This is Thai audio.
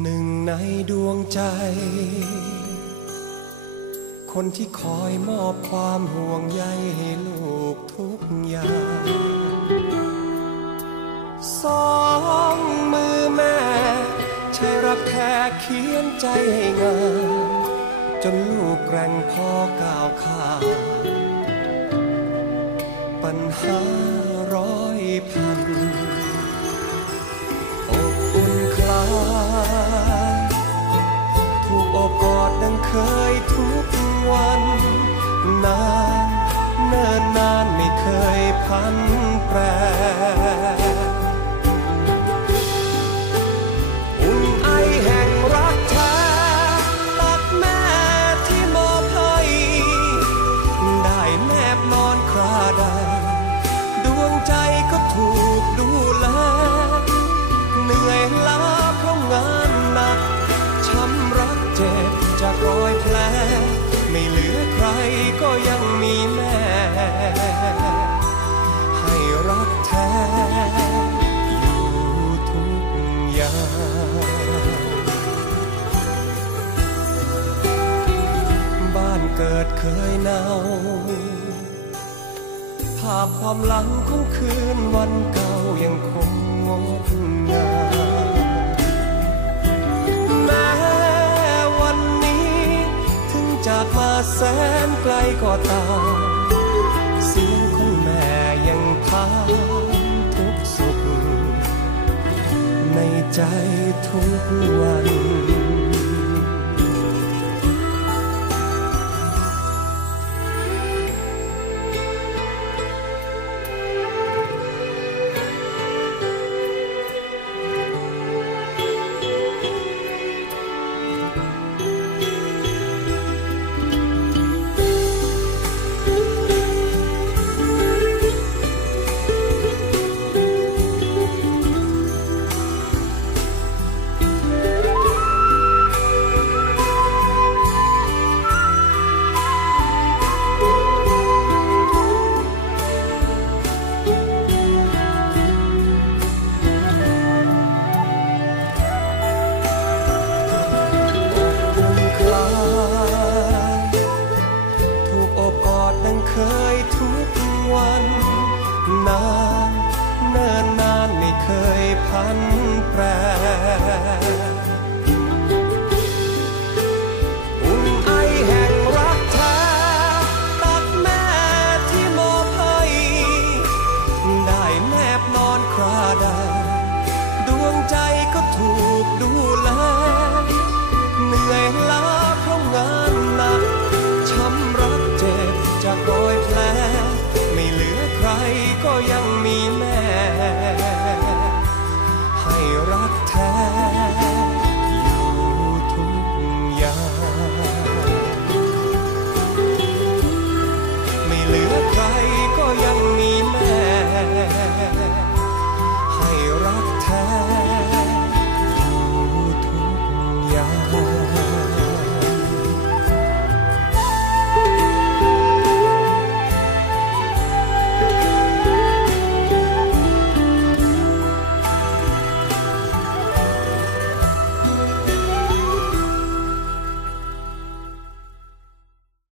หนึ่งในดวงใจคนที่คอยมอบความห่วงใยให้ลูกทุกอย่างสองมือแม่ใช้รักแท้เขียนใจให้งามจนลูกแกร่งพอก้าวข้ามปัญหาร้อยพันอบอุ่นคลายถูกโอบกอดดังเคยทุกวันนานเนิ่นนานไม่เคยพันแปรอุ่นไอแห่งรักแท้ตักแม่ที่มอบให้ได้แนบนอนคราใดดวงใจก็ถูกดูแลเหนื่อยล้าเพราะงานหนักช้ำรักเจ็บจากรอยแผลไม่เหลือใครก็ยังมีแม่ให้รักแท้อยู่ทุกอย่างบ้านเกิดเคยหนาวภาพความหลังของคืนวันเก่ายังคงงดงามแม้วันนี้ถึงจากมาแสนไกลก็ตามเสียงของแม่ยังถามทุกสุขในใจทุกวันเคยทุกวันนาน